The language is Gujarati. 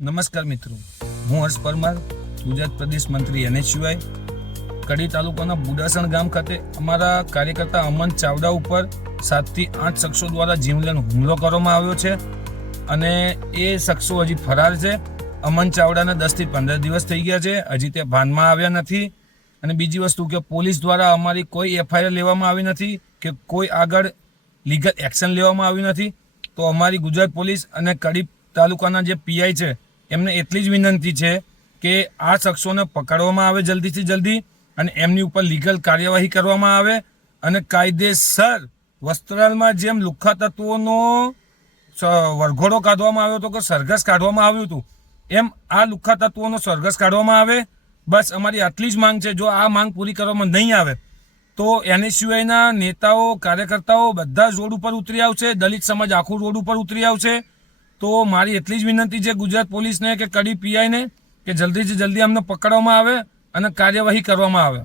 નમસ્કાર મિત્રો. હું હર્ષ પરમાર, ગુજરાત પ્રદેશ મંત્રી એનએચયુઆઈ. કડી તાલુકાના બુડાસણ ગામ ખાતે અમારા કાર્યકર્તા અમન ચાવડા ઉપર સાતથી આઠ શખ્સો દ્વારા જીવલેણ હુમલો કરવામાં આવ્યો છે અને એ શખ્સો હજી ફરાર છે. અમન ચાવડાને દસથી પંદર દિવસ થઈ ગયા છે. હજી તે ભાનમાં આવ્યા નથી. અને બીજી વસ્તુ કે પોલીસ દ્વારા અમારી કોઈ એફઆઈઆર લેવામાં આવી નથી કે કોઈ આગળ લીગલ એક્શન લેવામાં આવ્યું નથી. તો અમારી ગુજરાત પોલીસ અને કડી તાલુકાના જે પીઆઈ છે એમને એટલી જ વિનંતી છે કે આ શખ્સોને પકડવામાં આવે જલ્દીથી જલ્દી અને એમની ઉપર લીગલ કાર્યવાહી કરવામાં આવે અને કાયદેસર વસ્ત્રાલમાં જેમ લુખ્ખા તત્વોનો વરઘોડો કાઢવામાં આવ્યો હતો કે સરઘસ કાઢવામાં આવ્યું હતું, એમ આ લુખ્ખા તત્વોનો સરઘસ કાઢવામાં આવે. બસ અમારી આટલી જ માંગ છે, જો આ માંગ પૂરી કરવામાં નહીં આવે, તો એની સિવાયના નેતાઓ, કાર્યકર્તાઓ બધા જ રોડ ઉપર ઉતરી આવશે, દલિત સમાજ આખું રોડ ઉપર ઉતરી આવશે. તો મારી એટલી જ વિનંતી છે ગુજરાત પોલીસને કે કડી પીઆઈને કે જલ્દીથી જલ્દી અમને પકડવામાં આવે અને કાર્યવાહી કરવામાં આવે.